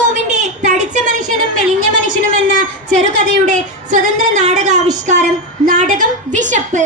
ചാക്കോവിന്റെ തടിച്ച മനുഷ്യനും മെലിഞ്ഞ മനുഷ്യനും എന്ന ചെറുകഥയുടെ സ്വതന്ത്ര നാടകാവിഷ്കാരം നാടകം വിശപ്പ്.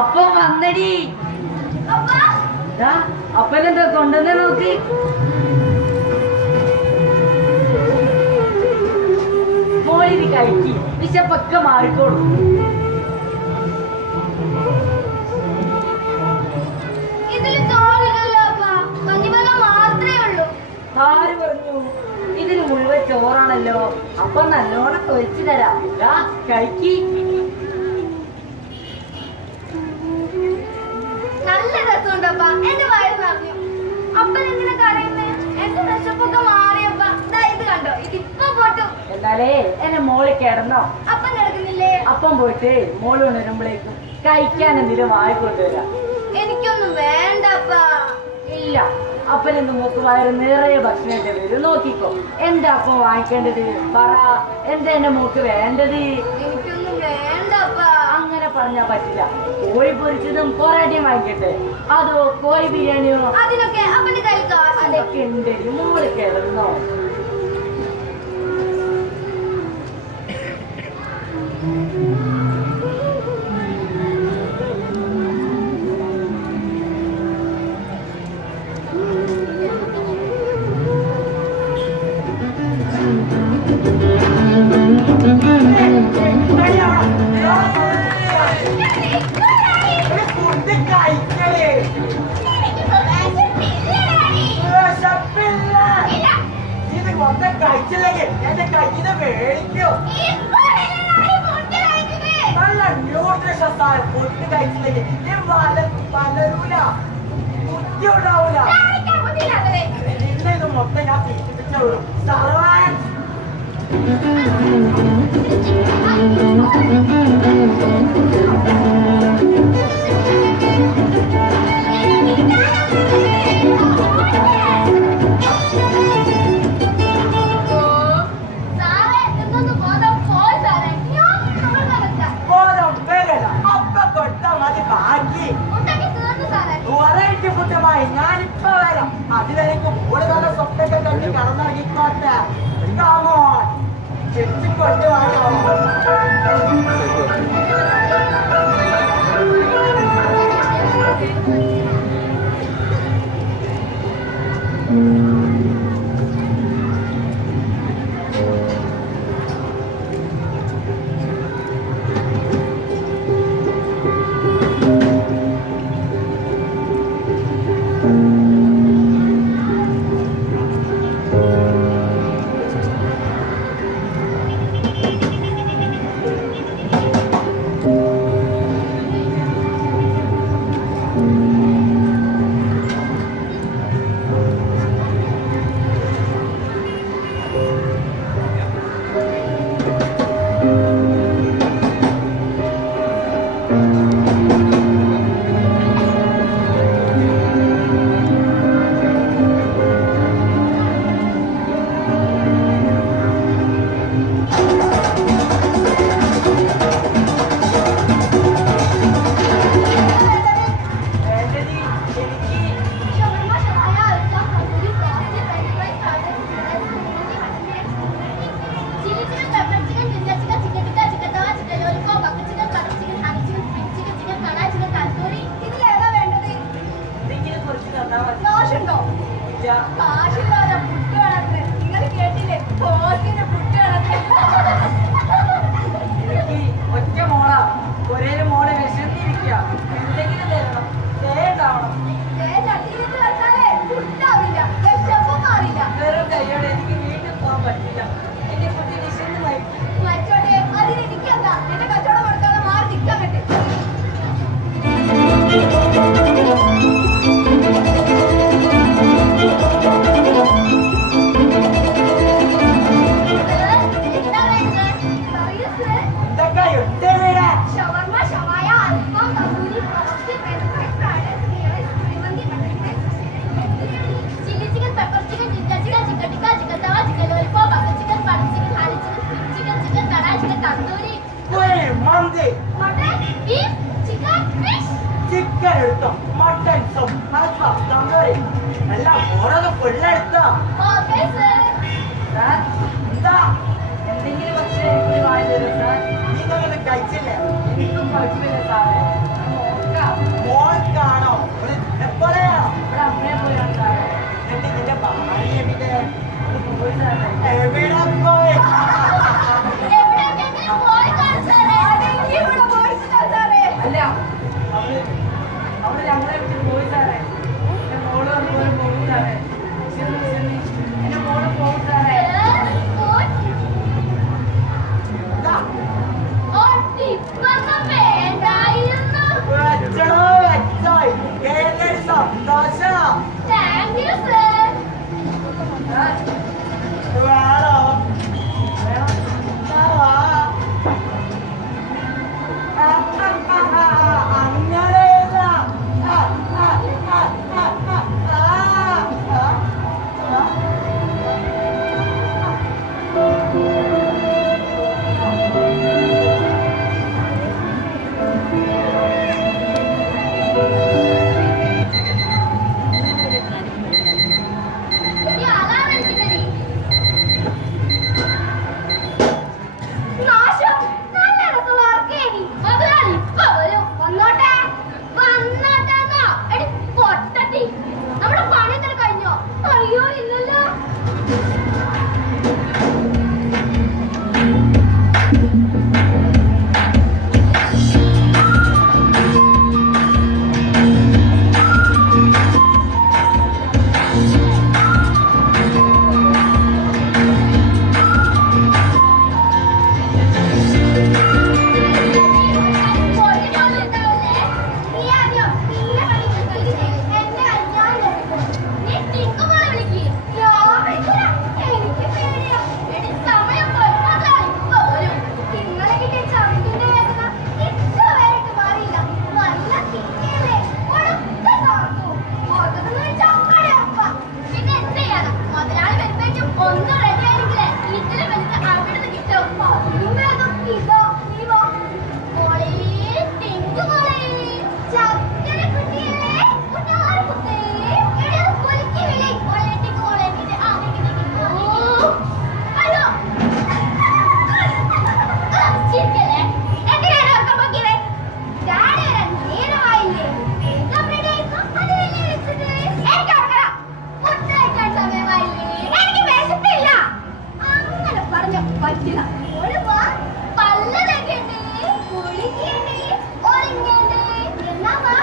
അപ്പം വന്നടി. അപ്പനെന്താ കൊണ്ടുവന്ന് നോക്കി. മോളിരി കഴിക്കി, വിശപ്പൊക്കെ മാറിക്കോളും. ആര് പറഞ്ഞു? ഇതിന് മുഴുവൻ ചോറാണല്ലോ. അപ്പൊ നല്ലോണം കൊഴിച്ചു തരാം. കഴിക്കി. നല്ല രസമുണ്ടപ്പാ. എന്റെ വയറ് നിറഞ്ഞു. അപ്പൻ എന്തിനാ കരയുന്നേ? എന്റെ വിശപ്പൊക്കെ മാറിയപ്പാ. ഇത് കണ്ടോ, ഇതിപ്പോ പോട്ടു. എന്നാലേ എന്നെ മോളി കിടന്നോ? അപ്പൻ കിടക്കുന്നില്ലേ? അപ്പം പോയിട്ട് മോള് ഉണരുമ്പോഴേക്കും കഴിക്കാൻ എന്തെങ്കിലും വാങ്ങിക്കൊണ്ടുവരാം. എനിക്കൊന്നും വേണ്ടപ്പാ. ഇല്ല, അപ്പനെന്ത് മൂക്ക് വയറ് നിറയെ ഭക്ഷണമായിട്ട് വരും. നോക്കിക്കോ, എന്താ അപ്പം വാങ്ങിക്കേണ്ടത്? പറ, എന്താ എന്റെ മൂക്ക് വേണ്ടത്? എനിക്കൊന്നും വേണ്ടപ്പാ. അങ്ങനെ പറഞ്ഞാ പറ്റില്ല. കോഴി പൊരിച്ചതും പൊറാട്ടയും വാങ്ങിക്കട്ടെ. അതോ കോഴി ബിരിയാണിയോ? അതിനൊക്കെ അപ്പന്റെ കയ്യിൽ കാശ്. അതൊക്കെ ഉണ്ട്. മോള് കിടന്നോ? കഴിച്ചില്ലെങ്കിൽ എന്റെ കയ്യിന്ന് മേടിക്കോ? നല്ല ന്യൂട്രീഷ്യസ് ആണ് ഫുഡ് കഴിച്ചില്ലെങ്കിൽ. നീ വളരൂല, ബുദ്ധി ഉണ്ടാവൂല. നിന്നെ ഇത് മൊത്തം ഞാൻ പീഡിപ്പിച്ച വിടും. സർവാൻ ഞാനിപ്പോ വരാം. അതിലേക്ക് കൂടുതൽ സ്വപ്നത്തെ കണ്ട് കടന്നിറങ്ങിക്കോട്ടെ. ചെത്തിക്കൊണ്ടുവാനോ? കാശില്ലാതെ പുട്ട് വേണത്തിന്. നിങ്ങൾ കേട്ടില്ലേ? പോത്തിന് പുട്ട് വേണത്തിന്. എനിക്ക് ഒറ്റ മോളാ, ഒരേ മോളെ വിശന്നിരിക്കുക. എന്തെങ്കിലും തരണം, ഉണ്ടാവണം. ചട്ടിയിലിട്ട് വെച്ചാലേ പുട്ടാവില്ല, വിശപ്പും മാറില്ല. വെറും കൈയോടെ എനിക്ക് വീട്ടിൽ പോകാൻ പറ്റില്ല. എന്റെ കുട്ടി വിശന്ന് മരിക്കും. മരിച്ചോട്ടെ, അതിന് എനിക്കെന്താ? എന്റെ കച്ചവടം കൊടുക്കാതെ മാറി നിൽക്കാൻ പറ്റും. എന്തൊക്കെ ഉണ്ട് ഇവിടെ? ഷവർമ, ഷവായ, അൽഫാം, tandoori, roast, French fries, fried rice, ghee rice, കുഴിമന്തി, butter chicken, chilli chicken, pepper chicken, ginger chicken, chicken tikka, chicken tawa, chicken lollipop, butter chicken, butter chicken, ഹാലി chicken, chicken chicken kadai, chicken tandoori, മന്തി, mutton, beef, chicken, fish. Chicken എടുത്തോ, mutton, അൽഫാം, തന്തൂരി എല്ലാം ഓരോന്ന് ഫുള്ളെടുത്തോ. Okay sir. Sir, എന്താ എന്തെങ്കിലും പക്ഷേ ഒരു വാങ്ങി തരും സാർ. നിങ്ങളൊന്നും കഴിച്ചില്ലേ? എനിക്കും കുഴപ്പമില്ല സാറേ. നോക്കാം. മോൾക്കാണോ? എപ്പോഴാണോ? ഇവിടെ അമ്മയെ പോയാണ് സാറേ. എന്നിട്ട് നിന്റെ ഭാര്യ എവിടെ? പോയി സാറേ. എവിടെ പോയി? എവിടെയെങ്കിലും പോയി കാണും സാറേ. ഇവിടെ പോയി സാറേ. അല്ല, അവള് ഞങ്ങളെ വിട്ടിട്ട് പോയി സാറേ. എന്റെ മോള് അതുപോലെ പോകും സാറേ. ശരി, എന്റെ മോള് പോകും സാറേ. എന്താ? ഒട്ടിപ്പൊന്നും വേണ്ടായിരുന്നു. വെച്ചോ, വെച്ചോ. ഏതൊരു സന്തോഷാ. Thank you sir. സാർ, വേണോ? വേണം. ആ, വാ. അങ്ങനെയല്ല. ആ, ആ, ആ, ആ, ആ, ആ, ആ. ഇനി അലാറം അടിക്കുന്നടി. നാശം. നല്ല രസമുള്ള ഉറക്കേനി. മുതലാളി ഇപ്പൊ വരും. വന്നോട്ടെ. വന്നോട്ടെന്നോ. എടി പൊട്ടത്തി. നമ്മുടെ പണി എന്തെങ്കിലും കഴിഞ്ഞോ? അയ്യോ ഇല്ലല്ലോ. ഒന്ന് റെഡി ആയെങ്കിലേ ഇതിലും വലുത് അവിടെ നിന്ന് കിട്ടും. അതിലും വേഗം ഇതോ നീ വാ. മോളേ, തിങ്കു മോളേ, ചക്കര കുട്ടിയല്ലേ, കുട്ടാറ് കുത്തേ. എടി അത് കുലുക്കി വിളി. മോളെ, തിങ്കു മോളെ, ഇത് ആരെങ്കിലും കിട്ടുമോ? അയ്യോ. ചിരിക്കല്ലേ? എന്തിനാണ് ഉറക്കം പൊക്കിയത്? ഡാഡി വരാൻ നേരമായില്ലേ? വേഗം ready ആയിക്കോ. അത് വലിയ വെച്ചിട്ട്. എനിക്ക് ഉറങ്ങണം. ഫുഡ് കഴിക്കാൻ സമയമായില്ലേ? എനിക്ക് വിശപ്പില്ല. അങ്ങനെ പറഞ്ഞ പറ്റില്ല. മോള് വാ. പല്ല് തേക്കണ്ടേ, കുളിക്കണ്ടേ, ഒരുങ്ങണ്ടേ. എന്നാ വാ.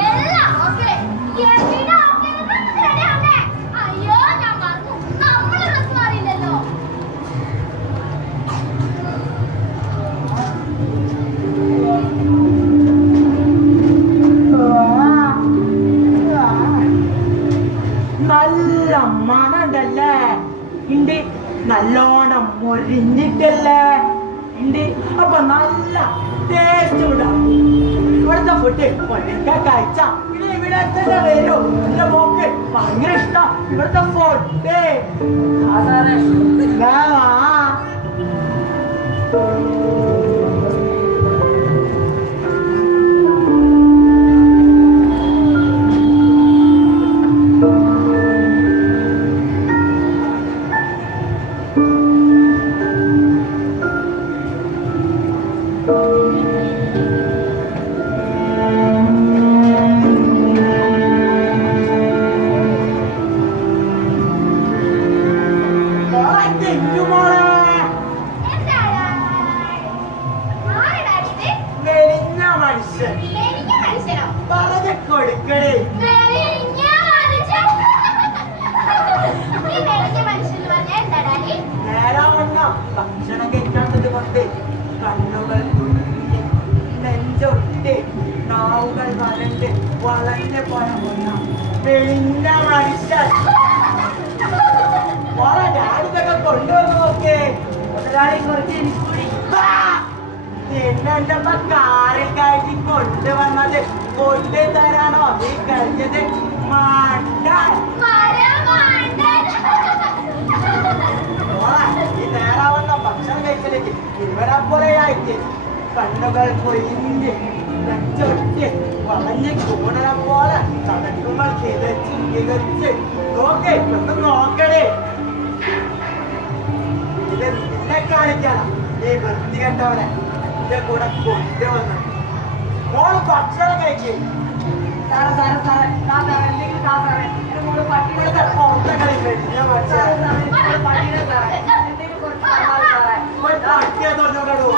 എല്ലാം ഓക്കേ. എവിടെ ഓക്കേ? നമുക്ക് ready ആവണ്ടേ? അയ്യോ ഞാൻ മറന്നു. നമ്മള് ഡ്രസ് മാറിയില്ലല്ലോ. നല്ല മണണ്ടല്ലേ? ഇണ്ട് നല്ലോണം മൊരിഞ്ഞിട്ടല്ലേ? ഇണ്ട് അപ്പൊ നല്ല ടേസ്റ്റ് ഉണ്ടാവും. ഇവിടുത്തെ ഫുഡ് ഒരിക്കൽ കഴിച്ച ഇനി ഇവിടെ തന്നെ വരും. എന്റെ മോക്ക് ഭയങ്കര ഇഷ്ടം ഇവിടുത്തെ ഫുഡ്. ആ സാറേ. വാ. എന്താടാ? ആരെടാ ഇത്? മെലിഞ്ഞ മനുഷ്യൻ മെലിഞ്ഞ മനുഷ്യനോ? വളരെ കൊടുക്കണേ. മെലിഞ്ഞ മനുഷ്യൻ. ഈ മെലിഞ്ഞ മനുഷ്യൻ എന്ന് പറഞ്ഞാൽ എന്താടാ നീ? നേരാവണ്ണം ഭക്ഷണം കഴിക്കാത്തത് കൊണ്ട് കണ്ണുകൾ കുഞ്ഞി, നെഞ്ചൊട്ടി, നാവുകൾ വരണ്ട് വളഞ്ഞു പോയ മെലിഞ്ഞ മനുഷ്യൻ. മോളെ ഞാനിതൊക്കെ കൊണ്ടുവന്ന് നോക്കേ. മുതലാളി കുറച്ച് എനിക്ക് കൂടി എന്നെ കാറിൽ കയറ്റി കൊണ്ടുവന്നത് കൊണ്ടു തരാനോ നീ കഴിഞ്ഞത് മാണ്ടാൻ. മരമാണ്ടൻ. മോളെ ഈ നേരാവണ്ണം ഭക്ഷണം കഴിച്ചിലേക്ക് ഇവരെ പോലെയായിട്ട് കണ്ണുകൾ കൊയിഞ്ഞ് നെഞ്ചൊട്ടി വളഞ്ഞ് കൂടനെ പോലെ കടക്കുമ്പോൾ കിതച്ച് കിതച്ച് നോക്കേ ഒന്ന് നോക്കണേ. ഇത് നിന്നെ കാണിക്കണം ഈ വൃത്തികെട്ടവനെ എന്റെ കൂടെ കൊണ്ടുവന്നു. മോള് ഭക്ഷണം കഴിക്കും. സാറേ സാറേ സാറേ സാറേ എന്തെങ്കിലും സാറേ എന്റെ മോള് പട്ടിയുടെ ഇവിടുത്തെ പുറത്തെ കളി കഴിഞ്ഞ സാറേ സാറേ പട്ടിയുടെ സാറേ എന്തെങ്കിലും കുറച്ച് സാറേ പട്ടിയെ തോന്നോടൂ.